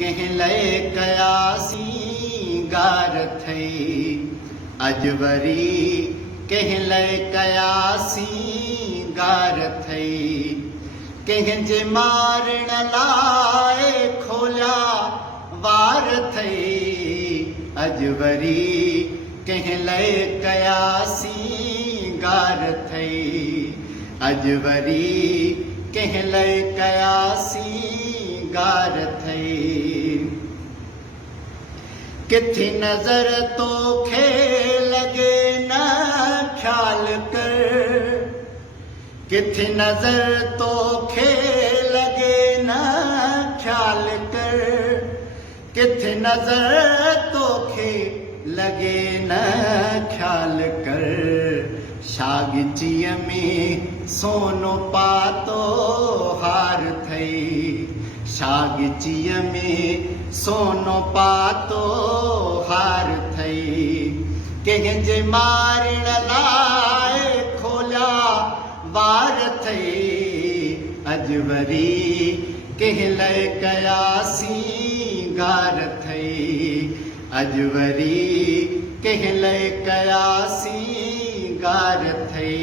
कंहिं लए कयासीं गार थई अॼु वरी कंहिं लए कयासीं गार थई कंहिंजे मारण लाइ खोलिया वार थई अॼु वरी कंहिं लए कयासीं गार थई अॼु वरी कंहिं लए कयासीं गार थई किथे नज़र तोखे लॻे न ख़्याल कर किथे नज़र तोखे लॻे न ख़्याल कर किथे नज़र तोखे लॻे न ख़्याल कर शागिचीअ में सोनो पातो हार थई शागिचीअ में सोनो पातो हार थई कंहिंजे मारण लाइ खोलिया वार थई अॼु वरी कंहिं लए कयासीं गार थई अॼु वरी कंहिं लए कयासीं गार थई।